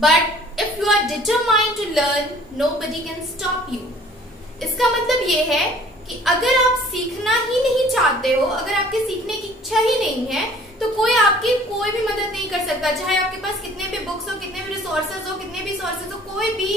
But if you are determined to learn nobody can stop you. इसका मतलब ये है कि अगर आप सीखना ही नहीं चाहते हो, अगर आपके सीखने की इच्छा ही नहीं है, तो कोई आपकी कोई भी मदद नहीं कर सकता। चाहे आपके पास कितने भी बुक्स हो, कितने भी रिसोर्सेज हो, कितने भी सोर्सेज हो, कोई भी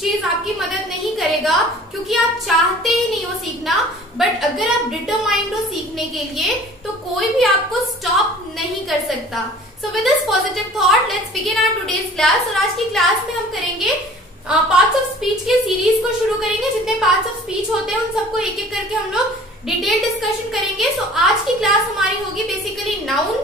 चीज आपकी मदद नहीं करेगा, क्योंकि आप चाहते ही नहीं हो सीखना। बट अगर आप डिटरमाइंड हो सीखने के लिए, तो कोई भी आपको स्टॉप नहीं कर सकता। So with this positive thought let's begin our today's class. और आज की क्लास में हम करेंगे पार्ट्स ऑफ स्पीच के सीरीज को शुरू करेंगे। जितने पार्ट्स ऑफ स्पीच होते हैं उन सबको एक एक करके हम लोग डिटेल डिस्कशन करेंगे। सो आज की क्लास हमारी होगी बेसिकली नाउन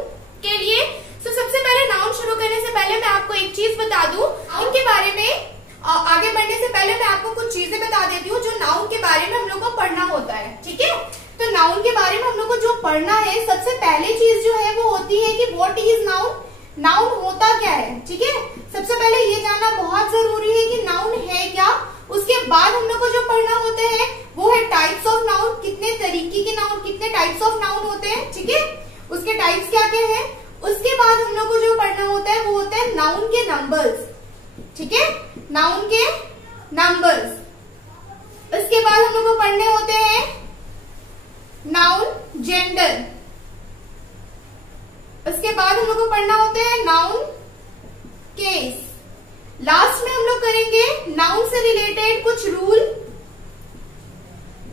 के लिए। सबसे पहले नाउन शुरू करने से पहले मैं आपको एक चीज बता दूं। नाउन के बारे में आगे बढ़ने से पहले मैं आपको कुछ चीजें बता देती हूँ जो नाउन के बारे में हम लोग को पढ़ना होता है। ठीक है, तो नाउन के बारे में हम लोग को जो पढ़ना है, सबसे पहली चीज जो है वो होती है कि व्हाट इज नाउन, नाउन होता क्या है। ठीक है, सबसे पहले ये जानना बहुत जरूरी है कि नाउन है क्या। उसके बाद हम लोग को जो पढ़ना होते हैं वो है टाइप्स ऑफ नाउन, कितने तरीके के नाउन, कितने टाइप्स ऑफ नाउन होते हैं। ठीक है, उसके टाइप्स क्या क्या है। उसके बाद हम लोग को जो पढ़ना होता है वो होता है नाउन के नंबर्स। ठीक है, नाउन के नंबर्स। इसके बाद हम लोग को पढ़ने होते हैं नाउन जेंडर। इसके बाद हम लोग को पढ़ना होते हैं नाउन केस। लास्ट में हम लोग करेंगे नाउन से रिलेटेड कुछ रूल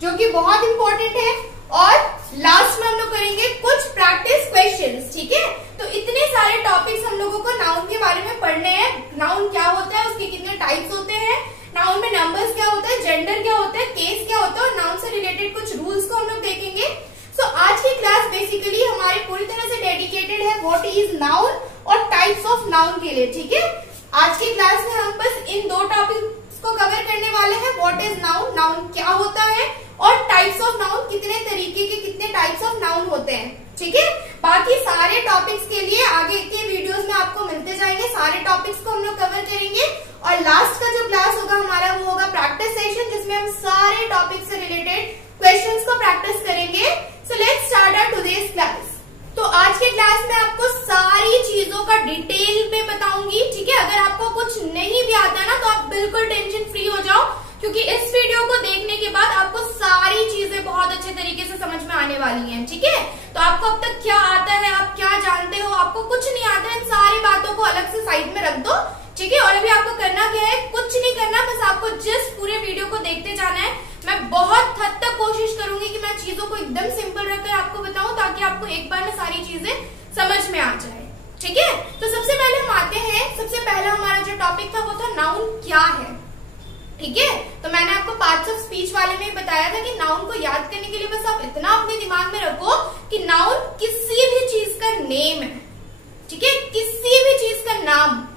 जो कि बहुत इंपॉर्टेंट है, और लास्ट में हम लोग करेंगे कुछ प्रैक्टिस क्वेश्चंस। ठीक है, तो इतने सारे टॉपिक्स हम लोगों को नाउन के बारे में पढ़ने हैं। नाउन क्या होता है, उसके कितने टाइप्स होते हैं, नाउन में नंबर्स क्या होता है, जेंडर क्या होता है, केस क्या होता है, और नाउन से रिलेटेड कुछ रूल्स को हम लोग देखेंगे। सो आज की क्लास बेसिकली हमारी पूरी तरह से डेडिकेटेड है व्हाट इज नाउन और टाइप्स ऑफ नाउन के लिए। ठीक है, आज की क्लास में हम बस इन दो टॉपिक्स को कवर करने वाले हैं। व्हाट इज नाउन, नाउन क्या होता है, और टाइप्स ऑफ नाउन, कितने तरीके के कितने टाइप्स ऑफ नाउन होते हैं। ठीक है, बाकी सारे टॉपिक्स के लिए आगे के वीडियोस में आपको मिलते जाएंगे। सारे टॉपिक्स को हम लोग कवर करेंगे, और लास्ट का जो क्लास होगा हमारा वो होगा प्रैक्टिस सेशन, जिसमें हम सारे टॉपिक से रिलेटेड क्वेश्चंस को प्रैक्टिस करेंगे। So let's start our today's class. तो आज के क्लास में आपको सारी चीजों का डिटेल में बताऊंगी। ठीक है, अगर आपको कुछ नहीं भी आता ना तो आप बिल्कुल टेंशन फ्री हो जाओ, क्योंकि इस वीडियो को देखने के बाद आपको सारी चीजें बहुत अच्छे तरीके से समझ में आने वाली हैं। ठीक है, तो आपको अब तक क्या आता है, आप क्या जानते हो, आपको कुछ नहीं आता है, इन सारी बातों को अलग से साइड में रख दो। ठीक है, और अभी आपको करना क्या है, कुछ नहीं करना, बस आपको जिस पूरे वीडियो को देखते जाना है। मैं बहुत हद तक कोशिश करूंगी कि मैं चीजों को एकदम सिंपल रखकर आपको बताऊं, ताकि आपको एक बार में सारी चीजें समझ में आ जाए। ठीक है, तो सबसे पहले हम आते हैं, सबसे पहला हमारा जो टॉपिक था वो था नाउन क्या है। ठीक है, तो मैंने आपको पार्ट्स ऑफ स्पीच वाले में बताया था कि नाउन को याद करने के लिए बस आप इतना अपने दिमाग में रखो कि नाउन किसी भी चीज का नेम है। ठीक है, किसी भी चीज का नाम,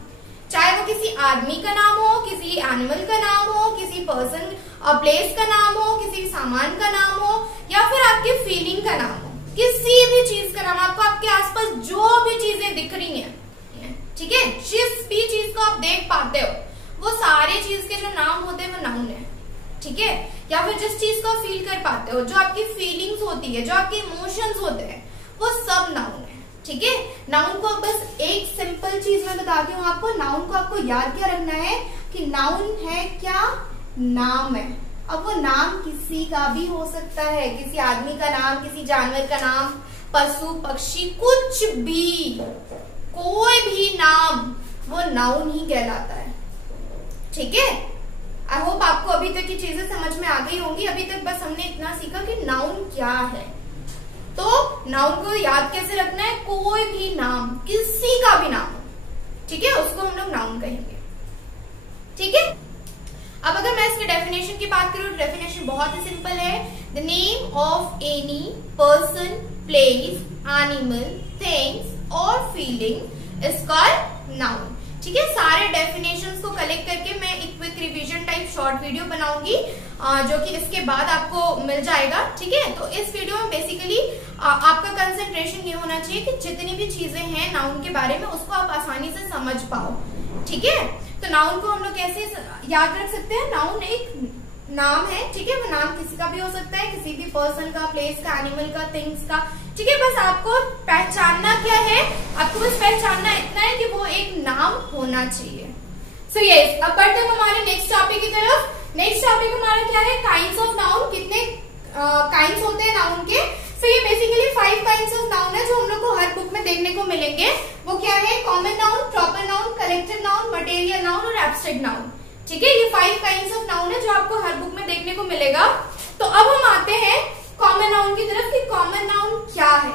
चाहे वो किसी आदमी का नाम हो, किसी एनिमल का नाम हो, किसी पर्सन प्लेस का नाम हो, किसी सामान का नाम हो, या फिर आपके फीलिंग का नाम हो, किसी भी चीज का नाम, आपको आपके आसपास जो भी चीजें दिख रही हैं, ठीक है, जिस भी चीज को आप देख पाते हो, वो सारे चीज के जो नाम होते हैं वो नाउन है। ठीक है, या फिर जिस चीज को फील कर पाते हो, जो आपकी फीलिंग्स होती है, जो आपके इमोशंस होते हैं, वो सब नाउन है। ठीक है, नाउन को बस एक सिंपल चीज मैं बताती हूँ आपको। नाउन को आपको याद क्या रखना है कि नाउन है क्या, नाम है। अब वो नाम किसी का भी हो सकता है, किसी आदमी का नाम, किसी जानवर का नाम, पशु पक्षी, कुछ भी, कोई भी नाम, वो नाउन ही कहलाता है। ठीक है, आई होप आपको अभी तक की चीजें समझ में आ गई होंगी। अभी तक बस हमने इतना सीखा कि नाउन क्या है। तो नाउन को याद कैसे रखना है, कोई भी नाम, किसी का भी नाम हो, ठीक है, उसको हम लोग नाउन कहेंगे। ठीक है, अब अगर मैं इसके डेफिनेशन की बात करूं तो डेफिनेशन बहुत ही सिंपल है। The name of any person, place, animal, things और फीलिंग इज कॉल्ड नाउन। ठीक है, सारे डेफिनेशंस को कलेक्ट करके मैं एक quick revision type short video बनाऊंगी, जो कि इसके बाद आपको मिल जाएगा। ठीक है, तो इस वीडियो में बेसिकली आपका कंसंट्रेशन ये होना चाहिए कि जितनी भी चीजें हैं नाउन के बारे में उसको आप आसानी से समझ पाओ। ठीक है, तो नाउन को हम लोग कैसे याद रख सकते हैं, नाउन एक नाम है। ठीक है, वो नाम किसी का भी हो सकता है, किसी भी पर्सन का, प्लेस का, एनिमल का, थिंग्स का। ठीक है, बस आपको पहचानना क्या है, आपको बस पहचानना इतना है कि वो एक नाम होना चाहिए। सो यस, अब बढ़ते हैं हमारे नेक्स्ट टॉपिक की तरफ। नेक्स्ट टॉपिक हमारा क्या है, काइंड्स ऑफ नाउन। कितने काइंड्स होते हैं नाउन के। सो ये बेसिकली 5 काइंड्स ऑफ नाउन है जो हम लोग को हर बुक में देखने को मिलेंगे। वो क्या है, common noun, proper noun, collective noun, material noun और एब्स्ट्रैक्ट नाउन। ठीक है, ये 5 काइंड्स ऑफ नाउन है जो आपको हर बुक में देखने को मिलेगा। तो अब हम आते हैं कॉमन नाउन की तरफ कि कॉमन नाउन क्या है।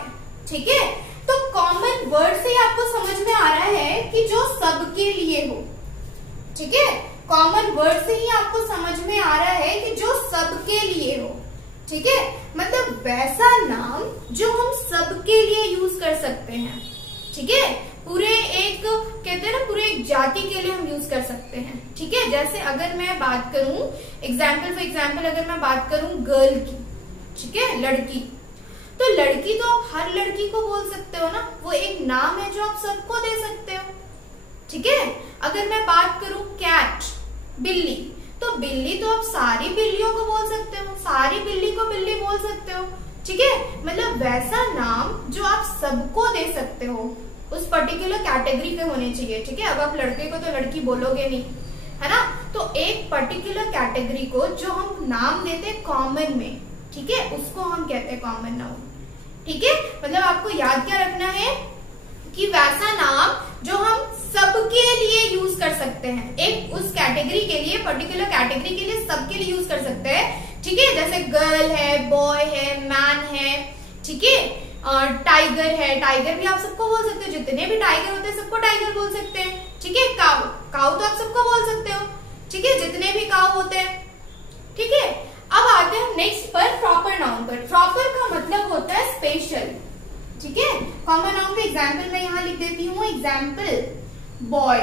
ठीक है, तो कॉमन वर्ड से आपको समझ में आ रहा है कि जो सबके लिए हो। ठीक है, कॉमन वर्ड से ही आपको समझ में आ रहा है कि जो सबके लिए हो। ठीक है, मतलब वैसा नाम जो हम सबके लिए यूज कर सकते हैं। ठीक है, पूरे एक कहते हैं ना, पूरे एक जाति के लिए हम यूज कर सकते हैं। ठीक है, जैसे अगर मैं बात करूं एग्जाम्पल फॉर एग्जाम्पल, अगर मैं बात करूं गर्ल की, ठीक है, लड़की, तो लड़की तो आप हर लड़की को बोल सकते हो ना, वो एक नाम है जो आप सबको दे सकते हो। ठीक है, अगर मैं बात करूं कैट, बिल्ली, तो बिल्ली तो आप सारी बिल्लियों को बोल सकते हो, सारी बिल्ली को बिल्ली बोल सकते हो। ठीक है, मतलब वैसा नाम जो आप सबको दे सकते हो, उस पर्टिकुलर कैटेगरी पे होने चाहिए। ठीक है, अब आप लड़के को तो लड़की बोलोगे नहीं, है ना, तो एक पर्टिकुलर कैटेगरी को जो हम नाम देते हैं कॉमन में, ठीक है, उसको हम कहते हैं कॉमन नाउन। ठीक है, मतलब आपको याद क्या रखना है कि वैसा नाम जो हम सबके लिए यूज कर सकते हैं, एक उस कैटेगरी के लिए, पर्टिकुलर कैटेगरी के लिए, सबके लिए यूज कर सकते हैं। ठीक है, जैसे गर्ल है, बॉय है, मैन है, ठीक है, और टाइगर है, टाइगर भी आप सबको बोल सकते हो, जितने भी टाइगर होते हैं सबको टाइगर बोल सकते हैं। ठीक है, काऊ, काऊ तो आप सबको बोल सकते हो। ठीक है, जितने भी काऊ होते हैं। ठीक है, अब आते हैं नेक्स्ट पर, प्रॉपर नाउन पर। प्रॉपर का मतलब होता है स्पेशल। ठीक है, कॉमन नाउन का एग्जाम्पल मैं यहाँ लिख देती हूँ, एग्जाम्पल बॉय।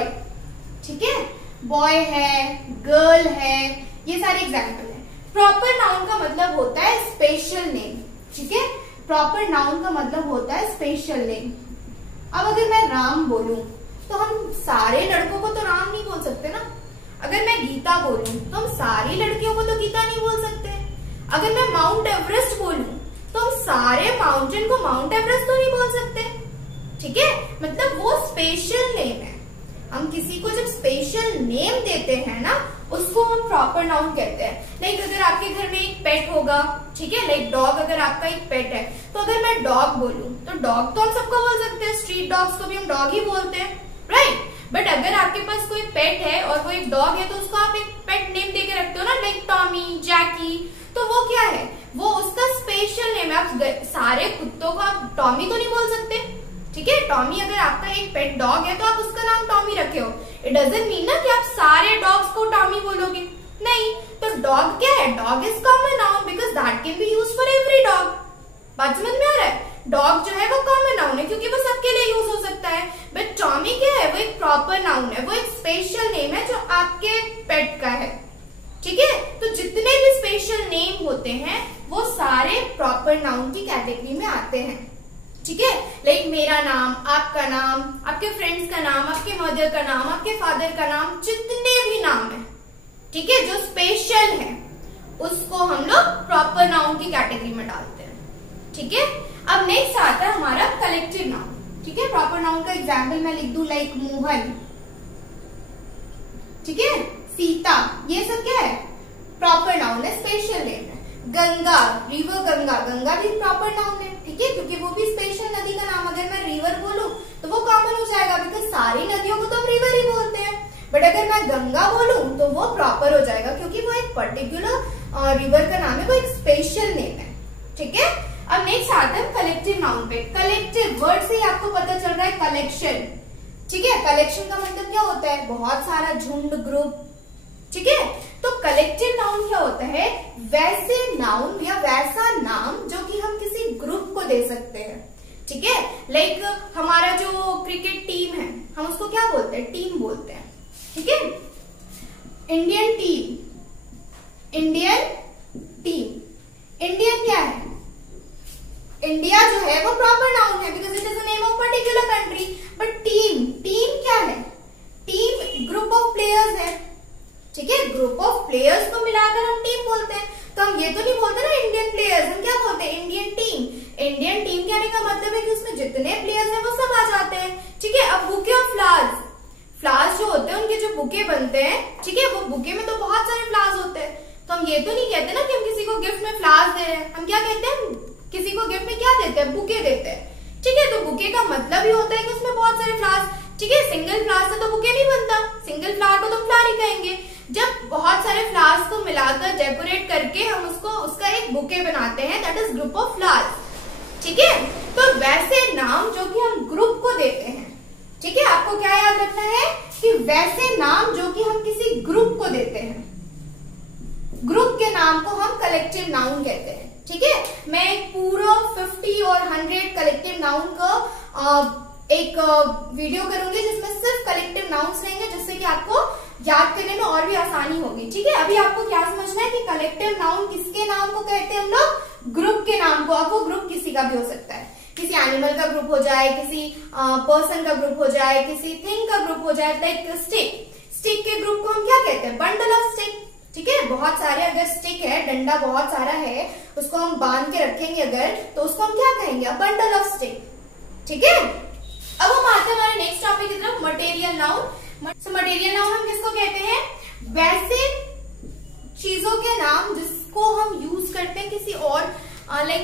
ठीक है, बॉय है, गर्ल है, ये सारे एग्जाम्पल है। प्रॉपर नाउन का मतलब होता है स्पेशल नेम। ठीक है, प्रॉपर नाउन का मतलब होता है स्पेशल नेम। अब अगर मैं राम बोलूं तो हम सारे लड़कों को तो राम नहीं बोल सकते ना। अगर मैं गीता बोलूं तो हम सारी लड़कियों को तो गीता नहीं बोल सकते। अगर मैं माउंट एवरेस्ट बोलूं तो हम सारे माउंटेन को माउंट एवरेस्ट तो नहीं बोल सकते। ठीक है, मतलब वो स्पेशल नेम है। हम किसी को जब स्पेशल नेम देते हैं ना, उसको हम प्रॉपर नाउन कहते हैं। लाइक अगर आपके घर में एक पेट होगा, ठीक है, लाइक डॉग, अगर आपका एक पेट है, तो अगर मैं डॉग बोलूं तो डॉग तो हम सबको बोल सकते हैं, स्ट्रीट डॉग्स को भी हम डॉग ही बोलते हैं, राइट। बट अगर आपके पास कोई पेट है और वो एक डॉग है, तो उसको आप एक पेट नेम दे के रखते हो ना, लाइक टॉमी, जैकी, तो वो क्या है, वो उसका स्पेशल नेम है। आप सारे कुत्तों को आप टॉमी तो नहीं बोल सकते। ठीक है, टॉमी, अगर आपका एक पेट डॉग है तो आप उसका नाम टॉमी रखे हो, इट डजंट मीन ना कि आप सारे डॉग्स को टॉमी बोलोगे, नहीं। तो डॉग क्या है, dog is common noun because that can be use for every dog. बात समझ में आ रहा है, डॉग जो है वो कॉमन नाउन है क्योंकि वो सबके लिए यूज हो सकता है। बट टॉमी क्या है, वो एक प्रॉपर नाउन है, वो एक स्पेशल नेम है जो आपके पेट का है। ठीक है, तो जितने भी स्पेशल नेम होते हैं वो सारे प्रॉपर नाउन की कैटेगरी में आते हैं। ठीक है, लाइक मेरा नाम, आपका नाम, आपके फ्रेंड्स का नाम, आपके मदर का नाम, आपके फादर का नाम, जितने भी नाम है, ठीक है, जो स्पेशल है, उसको हम लोग प्रॉपर नाउन की कैटेगरी में डालते हैं। ठीक है, अब नेक्स्ट आता है हमारा कलेक्टिव नाउन। ठीक है, प्रॉपर नाउन का एग्जाम्पल मैं लिख दूं, लाइक मोहन, ठीक है, सीता, ये सब क्या है, प्रॉपर नाउन है, स्पेशल नेम है। गंगा, रिवर गंगा, गंगा भी प्रॉपर नाउन है। ठीक है, क्योंकि वो भी स्पेशल नदी का नाम, अगर मैं रिवर बोलूं तो वो कॉमन हो जाएगा बिकॉज सारी नदियों को तो हम रिवर ही बोलते हैं। बट अगर मैं गंगा बोलूं तो वो प्रॉपर हो जाएगा क्योंकि वो एक पर्टिकुलर रिवर का नाम है, वो एक स्पेशल नेम है। ठीक है, अब नेक्स्ट आता है कलेक्टिव नाउन पे। कलेक्टिव वर्ड से ही आपको पता चल रहा है कलेक्शन। ठीक है, कलेक्शन का मतलब क्या होता है, बहुत सारा झुंड, ग्रुप। ठीक है, तो कलेक्टिव नाउन क्या होता है, वैसे नाउन या वैसा नाम जो कि हम किसी ग्रुप को दे सकते हैं। ठीक है, लाइक हमारा जो क्रिकेट टीम है, हम उसको क्या बोलते हैं, टीम बोलते हैं। ठीक है, Indian team, Indian team, Indian क्या है, इंडिया जो है वो प्रॉपर नाउन है because it is the name of particular country. But team, team क्या है, टीम ग्रुप ऑफ प्लेयर्स है। ठीक है, ग्रुप ऑफ प्लेयर्स को मिलाकर हम टीम बोलते हैं। तो हम ये तो नहीं बोलते ना इंडियन प्लेयर्स, हम क्या बोलते हैं, इंडियन टीम। इंडियन टीम कहने का मतलब है कि उसमें जितने प्लेयर्स हैं वो सब आ जाते हैं। ठीक है, अब बुके ऑफ फ्लावर्स, फ्लावर्स जो होते हैं उनके जो बुके बनते हैं, ठीक है, वो बुके में तो बहुत सारे फ्लावर्स होते हैं, तो हम ये तो नहीं कहते ना कि हम किसी को गिफ्ट में फ्लावर्स दे रहे हैं, हम क्या कहते हैं, किसी को गिफ्ट में क्या देते हैं, बुके देते हैं, ठीक है। तो बुके का मतलब ही होता है कि उसमें बहुत सारे फ्लावर्स, ठीक है। सिंगल फ्लावर से तो बुके नहीं बनता, सिंगल फ्लावर को तो फ्लावर ही कहेंगे। जब बहुत सारे फ्लावर्स को मिलाकर डेकोरेट करके हम उसका एक बुके बनाते हैं, that is group of flowers, ठीक है। तो वैसे नाम जो कि हम ग्रुप को देते हैं, ठीक है, आपको क्या याद रखना है कि वैसे नाम जो कि हम किसी ग्रुप को देते हैं, ग्रुप के नाम को हम कलेक्टिव नाउन कहते हैं, ठीक है। मैं एक पूरा 50 और 100 कलेक्टिव नाउन का एक वीडियो करूंगी जिसमें सिर्फ कलेक्टिव नाउन्स रहेंगे, जिससे कि आपको याद करने में और भी आसानी होगी, ठीक है। अभी आपको क्या समझना है कि कलेक्टिव नाउन किसके नाम को कहते हैं हम लोग, ग्रुप के नाम को। अब वो ग्रुप किसी का भी हो सकता है, किसी एनिमल का ग्रुप हो जाए, किसी पर्सन का ग्रुप हो जाए, किसी थिंग का ग्रुप हो जाए, लाइक स्टिक के ग्रुप को हम क्या कहते हैं, बंडल ऑफ स्टिक, ठीक है। बहुत सारे अगर स्टिक है, डंडा बहुत सारा है, उसको हम बांध के रखेंगे अगर, तो उसको हम क्या कहेंगे, बंडल ऑफ स्टिक, ठीक है। अब हम आते हैं हमारे नेक्स्ट टॉपिक की तरफ, मटेरियल नाउन। मटेरियल नाउन हम किसको कहते हैं, वैसे चीजों के नाम जिसको हम यूज करते हैं किसी और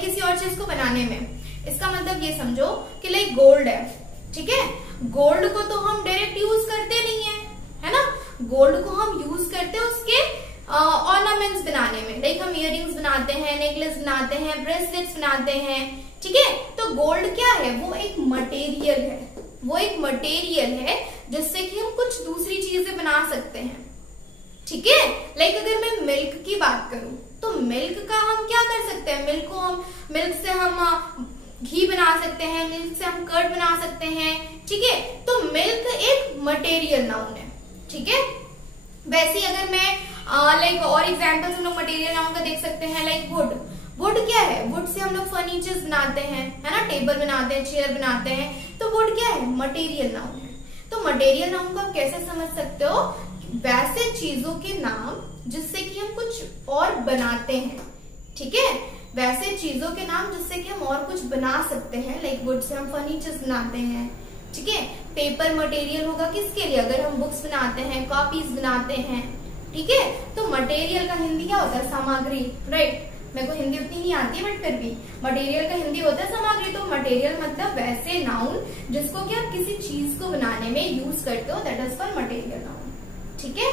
किसी और चीज को बनाने में। इसका मतलब ये समझो कि लाइक गोल्ड है, ठीक है, गोल्ड को तो हम डायरेक्ट यूज करते नहीं है ना, गोल्ड को हम यूज करते हैं उसके ऑर्नामेंट्स बनाने में, लाइक हम इयररिंग्स बनाते हैं, नेकलेस बनाते हैं, ब्रेसलेट्स बनाते हैं, ठीक है। तो गोल्ड क्या है, वो एक मटेरियल है, वो एक मटेरियल है जिससे कि हम कुछ दूसरी चीजें बना सकते हैं, ठीक है। लाइक अगर मैं मिल्क की बात करूं तो मिल्क का हम क्या कर सकते हैं, मिल्क से हम घी बना सकते हैं, मिल्क से हम कर्ड बना सकते हैं, ठीक है। तो मिल्क एक मटेरियल नाउन है, ठीक है। वैसे ही अगर मैं और एग्जांपल्स हम लोग मटेरियल नाउन का देख सकते हैं, लाइक वुड क्या है, वुड से हम लोग फर्नीचर्स बनाते हैं, है ना, टेबल बनाते हैं, चेयर बनाते हैं, तो वुड क्या है, मटेरियल नाउन है। तो मटेरियल नाउन को आप कैसे समझ सकते हो, वैसे चीजों के नाम जिससे कि हम कुछ और बनाते हैं, ठीक है, वैसे चीजों के नाम जिससे कि हम और कुछ बना सकते हैं, लाइक वुड से हम फर्नीचर्स बनाते हैं, ठीक है। पेपर मटेरियल होगा किसके लिए, अगर हम बुक्स बनाते हैं, कॉपीज बनाते हैं, ठीक है। तो मटेरियल का हिंदी क्या होता है, सामग्री, राइट। मेरे को हिंदी उतनी नहीं आती है, बट फिर भी मटेरियल का हिंदी होता है सामग्री। तो मटेरियल मतलब वैसे नाउन जिसको कि आप किसी चीज को बनाने में यूज करते हो, that is called material noun, ठीक है।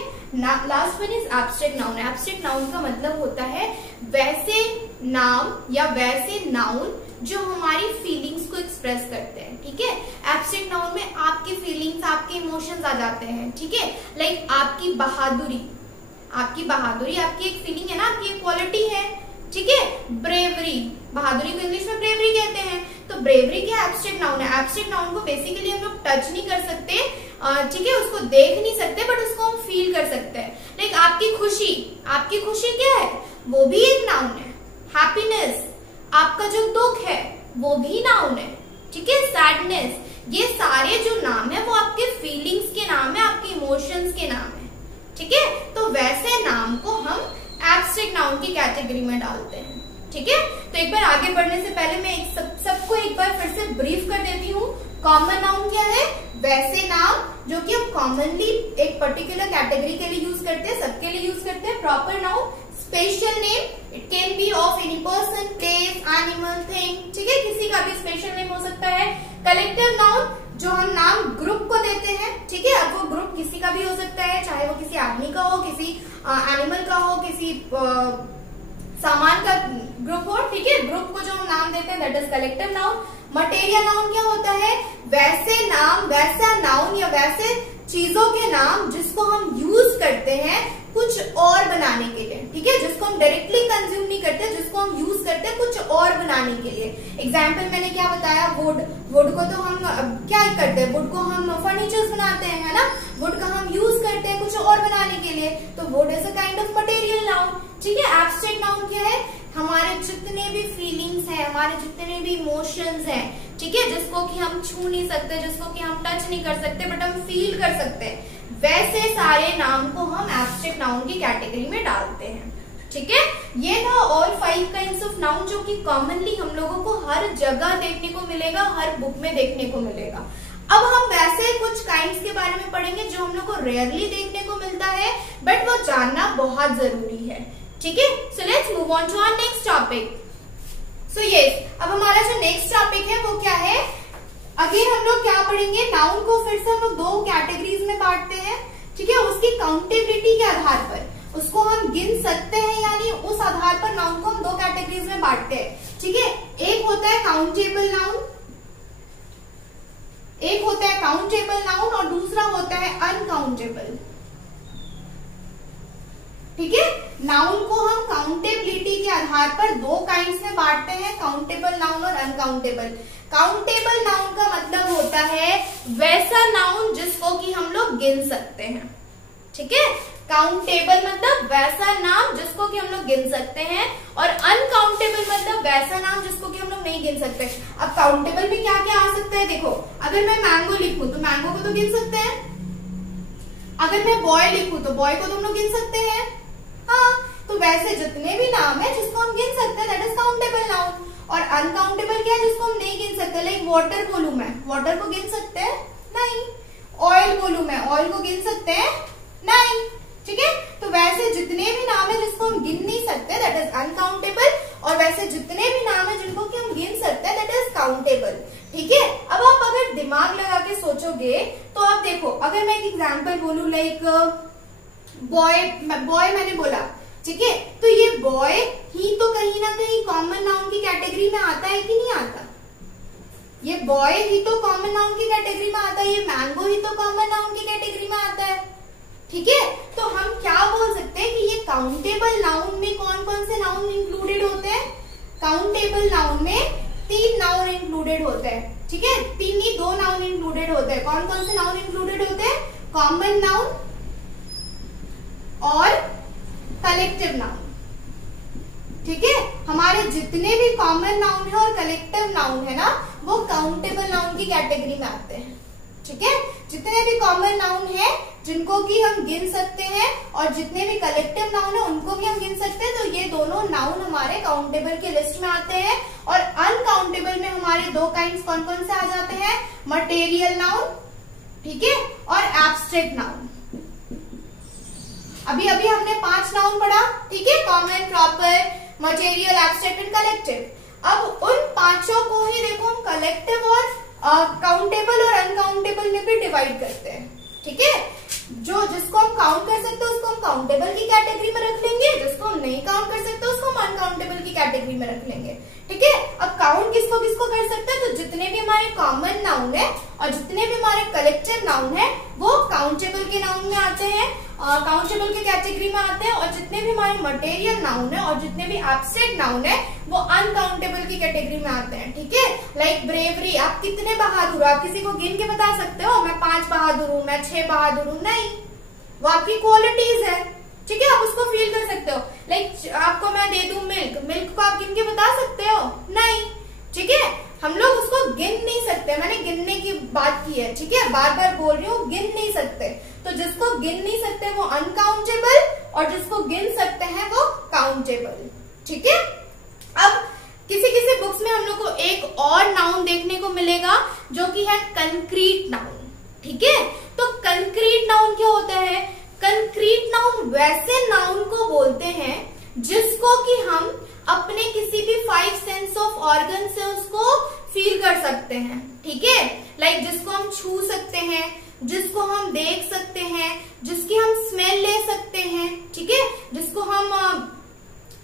Last one is abstract noun. Abstract noun का मतलब होता है वैसे नाम या वैसे नाउन जो हमारी फीलिंग्स को एक्सप्रेस करते हैं, ठीक है। एब्स्ट्रैक्ट नाउन में आपकी फीलिंग्स, आपके इमोशंस आ जाते हैं, ठीक है। लाइक आपकी बहादुरी, आपकी एक फीलिंग है ना, आपकी एक क्वालिटी है, ठीक है। ब्रेवरी, बहादुरी को इंग्लिश में ब्रेवरी कहते हैं। तो ब्रेवरी क्या एब्स्ट्रैक्ट नाउन है। एब्स्ट्रैक्ट नाउन को बेसिकली हम लोग टच नहीं कर सकते, ठीक है, उसको देख नहीं सकते, बट उसको हम फील कर सकते हैं। लाइक आपकी खुशी क्या है, वो भी एक नाउन है। हैप्पीनेस, आपका जो दुख है वो भी नाउन है, ठीक है। सैडनेस, ये सारे जो नाम है वो आपके फीलिंग्स के नाम है, आपके इमोशंस के नाम है, ठीक है। तो वैसे नाम को हम एब्स्ट्रैक्ट नाउन की कैटेगरी में डालते हैं, ठीक है। तो एक बार आगे बढ़ने से पहले मैं सबको एक बार फिर से ब्रीफ कर देती हूँ। कॉमन नाउन क्या है, वैसे नाम जो कि हम कॉमनली एक पर्टिकुलर कैटेगरी के लिए यूज करते हैं, सबके लिए यूज करते हैं। Proper noun, special name, it can be of any person, place, animal, thing, ठीक है, किसी का भी स्पेशल नेम हो सकता है। कलेक्टिव नाउन, जो हम नाम ग्रुप को देते हैं, ठीक है। अब वो ग्रुप किसी का भी हो सकता है, चाहे वो किसी आदमी का हो, किसी एनिमल का हो, किसी सामान का ग्रुप हो, ठीक है। ग्रुप को जो हम नाम देते हैं, that is collective noun. Material noun क्या होता है, वैसे नाम, वैसा नाउन या वैसे चीजों के नाम जिसको हम यूज करते हैं कुछ और बनाने के लिए, ठीक है, जिसको हम डायरेक्टली कंज्यूम नहीं करते, जिसको हम यूज करते हैं कुछ और बनाने के लिए। एग्जाम्पल मैंने क्या बताया, वुड को तो हम क्या करते हैं, वुड को हम फर्नीचर्स बनाते हैं, है ना, वुड का हम यूज करते हैं कुछ और बनाने के लिए, तो would is a kind of material noun, ठीक है। एब्स्ट्रैक्ट नाउन क्या है, हमारे जितने भी फीलिंग्स हैं, हमारे जितने भी इमोशंस हैं, ठीक है, जिसको कि हम छू नहीं सकते, जिसको कि हम टच नहीं कर सकते, बट हम फील कर सकते हैं, वैसे सारे नाम को हम एब्स्ट्रैक्ट नाउन की कैटेगरी में डालते हैं, ठीक है। ये था ऑल 5 काइंड्स ऑफ नाउन जो कि कॉमनली हम लोगों को हर जगह देखने को मिलेगा, हर बुक में देखने को मिलेगा। अब हम वैसे कुछ काइंड्स के बारे में पढ़ेंगे जो हम लोग को रेयरली देखने को मिलता है, बट वो जानना बहुत जरूरी है। ठीक है, so let's move on to our next topic. So yes, अब हमारा जो नेक्स्ट टॉपिक है वो क्या है, अगेन हम लोग क्या पढ़ेंगे, नाउन को फिर से हम लोग दो कैटेगरीज में बांटते हैं। ठीक है, उसकी काउंटेबिलिटी के आधार पर उसको हम गिन सकते हैं, यानी उस आधार पर नाउन को हम दो कैटेगरीज में बांटते हैं। ठीक है, एक होता है काउंटेबल नाउन, एक होता है काउंटेबल नाउन और दूसरा होता है अनकाउंटेबल। ठीक है, नाउन को हम काउंटेबिलिटी के आधार पर दो काइंड्स में बांटते हैं, काउंटेबल नाउन और अनकाउंटेबल। काउंटेबल नाउन का मतलब होता है वैसा नाउन जिसको कि हम लोग गिन सकते हैं। ठीक है, काउंटेबल मतलब वैसा नाम जिसको कि हम लोग गिन सकते हैं, और अनकाउंटेबल मतलब वैसा नाम जिसको कि हम लोग नहीं गिन सकते। अब काउंटेबल में क्या क्या आ सकता है, देखो अगर मैं मैंगो लिखूं तो मैंगो को तो गिन सकते हैं, अगर मैं बॉय लिखूं तो बॉय को तो हम लोग गिन सकते हैं। हाँ, तो वैसे जितने भी नाम है जिसको हम गिन सकते हैं दैट इज काउंटेबल नाउन। और अनकाउंटेबल क्या है, जिसको हम नहीं गिन सकते, लाइक वाटर बोलूं मैं, वाटर को गिन सकते हैं नहीं। ऑयल बोलूं मैं, ऑयल को गिन सकते हैं नहीं। ठीक है, तो वैसे जितने भी नाम है जिसको हम गिन नहीं सकते दैट इज अनकाउंटेबल, और वैसे जितने भी नाम है जिनको कि हम गिन सकते हैं दैट इज काउंटेबल। ठीक है, अब आप अगर दिमाग लगा के सोचोगे तो आप देखो, अगर मैं एक एग्जांपल बोलूं लाइक बॉय, बॉय मैंने बोला, ठीक है, तो ये बॉय ही तो कहीं ना कहीं कॉमन नाउन की कैटेगरी में आता है कि नहीं आता, ये बॉय ही तो कॉमन नाउन की कैटेगरी में आता है, ये मैंगो ही तो कॉमन नाउन की कैटेगरी में आता है। ठीक है, तो हम क्या बोल सकते हैं कि ये काउंटेबल नाउन में कौन कौन से नाउन इंक्लूडेड होते हैं, काउंटेबल नाउन में 3 नाउन इंक्लूडेड होते हैं। ठीक है, 3 ही 2 नाउन इंक्लूडेड होते हैं। कौन कौन से नाउन इंक्लूडेड होते हैं, कॉमन नाउन और कलेक्टिव नाउन। ठीक है, हमारे जितने भी कॉमन नाउन है और कलेक्टिव नाउन है ना, वो काउंटेबल नाउन की कैटेगरी में आते हैं। ठीक है, जितने भी कॉमन नाउन है जिनको कि हम गिन सकते हैं और जितने भी कलेक्टिव नाउन है उनको भी हम गिन सकते हैं, तो ये दोनों नाउन हमारे काउंटेबल के लिस्ट में आते हैं। और अनकाउंटेबल में हमारे 2 काइंड्स कौन कौन से आ जाते हैं, मटेरियल नाउन, ठीक है, और एब्स्ट्रैक्ट नाउन। अभी अभी हमने 5 नाउन पढ़ा, ठीक है, common, proper, material, abstract and collective. अब उन 5 को ही देखो हम कलेक्टिव और काउंटेबल और अनकाउंटेबल में भी डिवाइड करते हैं। ठीक है, जो जिसको हम काउंट कर सकते हैं उसको हम काउंटेबल की कैटेगरी में रख लेंगे, जिसको हम नहीं काउंट कर सकते उसको हम अनकाउंटेबल की कैटेगरी में रख लेंगे। ठीक है, अब काउंट किसको किसको कर सकते हैं, तो जितने भी हमारे कॉमन नाउन है और जितने भी हमारे कलेक्टिव नाउन है वो काउंटेबल के नाउन में आते हैं, काउंटेबल के कैटेगरी में आते हैं, और जितने भी हमारे मटेरियल नाउन है और जितने भी एब्स्ट्रैक्ट नाउन है वो अनकाउंटेबल की कैटेगरी में आते हैं। ठीक है, लाइक ब्रेवरी, आप कितने बहादुर हो, आप किसी को गिन के बता सकते हो, मैं 5 बहादुर हूँ, मैं 6 बहादुर हूँ, नहीं, वो आपकी क्वालिटीज है। ठीक है, आप उसको फील कर सकते हो। लाइक आपको मैं दे दूं मिल्क, मिल्क को आप गिन के बता सकते हो, नहीं। ठीक है, हम लोग उसको गिन नहीं सकते, मैंने गिनने की बात की है। ठीक है, बार बार बोल रही हूँ, गिन नहीं सकते, तो जिसको गिन नहीं सकते वो अनकाउंटेबल और जिसको गिन सकते हैं वो काउंटेबल। ठीक है, अब किसी किसी बुक्स में हम लोग को एक और नाउन देखने को मिलेगा जो कि है कंक्रीट नाउन। ठीक है, तो कंक्रीट नाउन क्या होता है, कंक्रीट नाउन वैसे नाउन को बोलते हैं जिसको कि हम अपने किसी भी 5 सेंस ऑफ ऑर्गन से उसको फील कर सकते हैं। ठीक है, लाइक जिसको हम छू सकते हैं, जिसको हम देख सकते हैं, जिसकी हम स्मेल ले सकते हैं। ठीक है, जिसको हम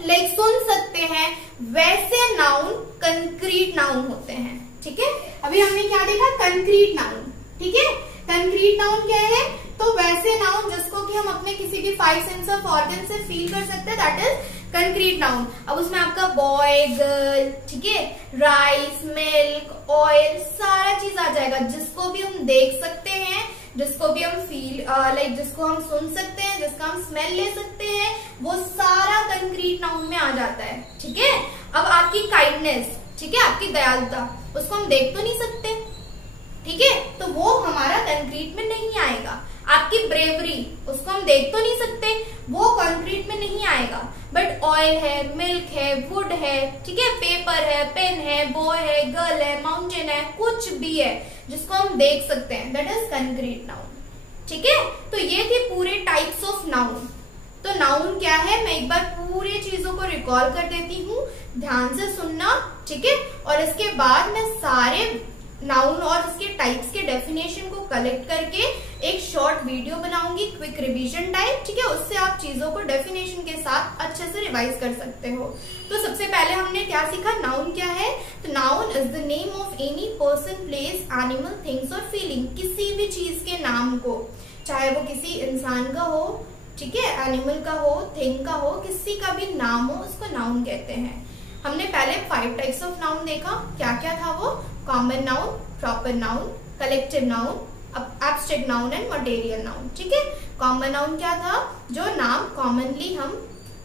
लाइक सुन सकते हैं, वैसे नाउन कंक्रीट नाउन होते हैं। ठीक है, अभी हमने क्या देखा, कंक्रीट नाउन। ठीक है, कंक्रीट नाउन क्या है, तो वैसे नाउन जिसको कि हम अपने किसी भी 5 सेंस ऑफ ऑर्गन से फील कर सकते हैं, दैट इज कंक्रीट नाउन। अब उसमें आपका बॉय, गर्ल, ठीक है, राइस, मिल्क, ऑयल, सारा चीज आ जाएगा, जिसको भी हम देख सकते हैं, जिसको भी हम फील लाइक जिसको हम सुन सकते हैं, जिसका हम स्मेल ले सकते हैं, वो सारा कंक्रीट नाउन में आ जाता है। ठीक है, अब आपकी काइंडनेस, ठीक है, आपकी दयालुता, उसको हम देख तो नहीं सकते, ठीक है, तो वो हमारा कंक्रीट में नहीं आएगा। आपकी ब्रेवरी, उसको हम देख तो नहीं सकते, वो कंक्रीट में नहीं आएगा, बट ऑयल है, मिल्क है, वुड है, ठीक है, पेपर है, पेन है, बॉय है, गर्ल है, माउंटेन है, कुछ भी है जिसको हम देख सकते हैं, दैट इज कंक्रीट नाउन। ठीक है, तो ये थी पूरे टाइप्स ऑफ नाउन। तो नाउन क्या है, मैं एक बार पूरी चीजों को रिकॉल कर देती हूँ, ध्यान से सुनना। ठीक है, और इसके बाद मैं सारे नाउन और उसके टाइप्स के डेफिनेशन को कलेक्ट करके एक शॉर्ट वीडियो बनाऊंगी, क्विक रिवीजन टाइप। ठीक है, उससे आप चीजों को डेफिनेशन के साथ अच्छे से रिवाइज कर सकते हो। तो सबसे पहले हमने क्या सीखा, नाउन क्या है। तो noun is the name of any person, place, animal, things और फीलिंग। किसी भी चीज के नाम को, चाहे वो किसी इंसान का हो, ठीक है, एनिमल का हो, थिंग का हो, किसी का भी नाम हो, उसको नाउन कहते हैं। हमने पहले 5 टाइप्स ऑफ नाउन देखा, क्या क्या था वो, common noun, proper noun, collective noun, abstract noun and material noun. ठीक है, कॉमन नाउन क्या था, जो नाम कॉमनली हम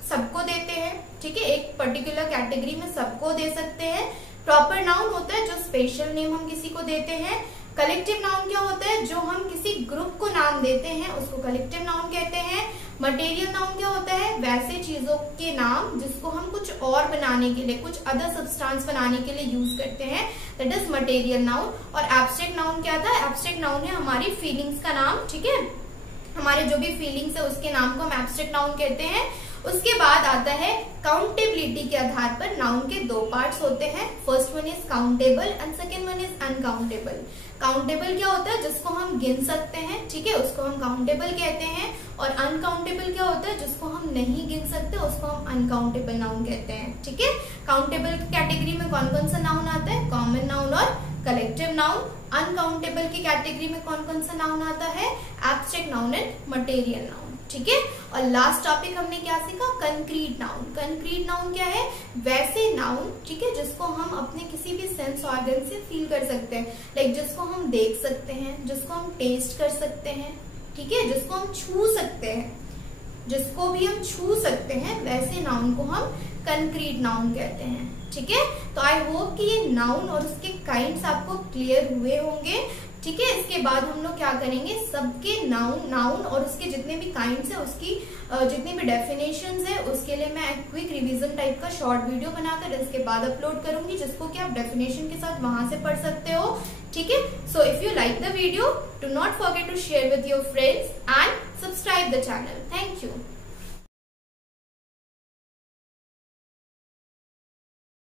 सबको देते हैं, ठीक है, एक पर्टिकुलर कैटेगरी में सबको दे सकते हैं। प्रॉपर नाउन होता है जो स्पेशल नेम हम किसी को देते हैं। कलेक्टिव नाउन क्या होता है, जो हम किसी ग्रुप को नाम देते हैं उसको कलेक्टिव नाउन कहते हैं। मटेरियल नाउन क्या होता है, वैसे चीजों के नाम जिसको हम कुछ और बनाने के लिए, कुछ अदर सब्सटेंस बनाने के लिए यूज करते हैं, दैट इज मटेरियल नाउन। और एब्स्ट्रैक्ट नाउन क्या था, एब्स्ट्रैक्ट नाउन है हमारी फीलिंग्स का नाम। ठीक है, हमारे जो भी फीलिंग्स है उसके नाम को हम एब्स्ट्रैक्ट नाउन कहते हैं। उसके बाद आता है काउंटेबिलिटी के आधार पर नाउन के 2 पार्ट्स होते हैं। First one is countable and second one is uncountable. Countable क्या होता है, जिसको हम गिन सकते हैं, ठीक है, उसको हम काउंटेबल कहते हैं। और अनकाउंटेबल क्या होता है, जिसको हम नहीं गिन सकते, उसको हम अनकाउंटेबल नाउन कहते हैं। ठीक है, काउंटेबल कैटेगरी में कौन कौन सा नाउन आता है, कॉमन नाउन और कलेक्टिव नाउन। अनकाउंटेबल की कैटेगरी में कौन कौन सा नाउन आता है, abstract noun and material noun. ठीक है, और लास्ट टॉपिक हमने क्या सीखा, कंक्रीट नाउन। कंक्रीट नाउन क्या है, वैसे नाउन, ठीक है, जिसको हम अपने किसी भी सेंस ऑर्गन से फील कर सकते हैं, लाइक जिसको हम देख सकते हैं, जिसको हम टेस्ट कर सकते हैं, ठीक है, जिसको हम छू सकते हैं, जिसको भी हम छू सकते हैं, वैसे नाउन को हम कंक्रीट नाउन कहते हैं। ठीक है, तो आई होप कि ये नाउन और उसके काइंड्स आपको क्लियर हुए होंगे। ठीक है, इसके बाद हम लोग क्या करेंगे, सबके नाउन और उसके जितने भी काइंड्स है, उसकी जितनी भी डेफिनेशंस है, उसके लिए मैं एक क्विक रिवीजन टाइप का शॉर्ट वीडियो बनाकर इसके बाद अपलोड करूंगी, जिसको कि आप डेफिनेशन के साथ वहां से पढ़ सकते हो। ठीक है, so if you like the video, do not forget to share with your friends and subscribe the channel. Thank you.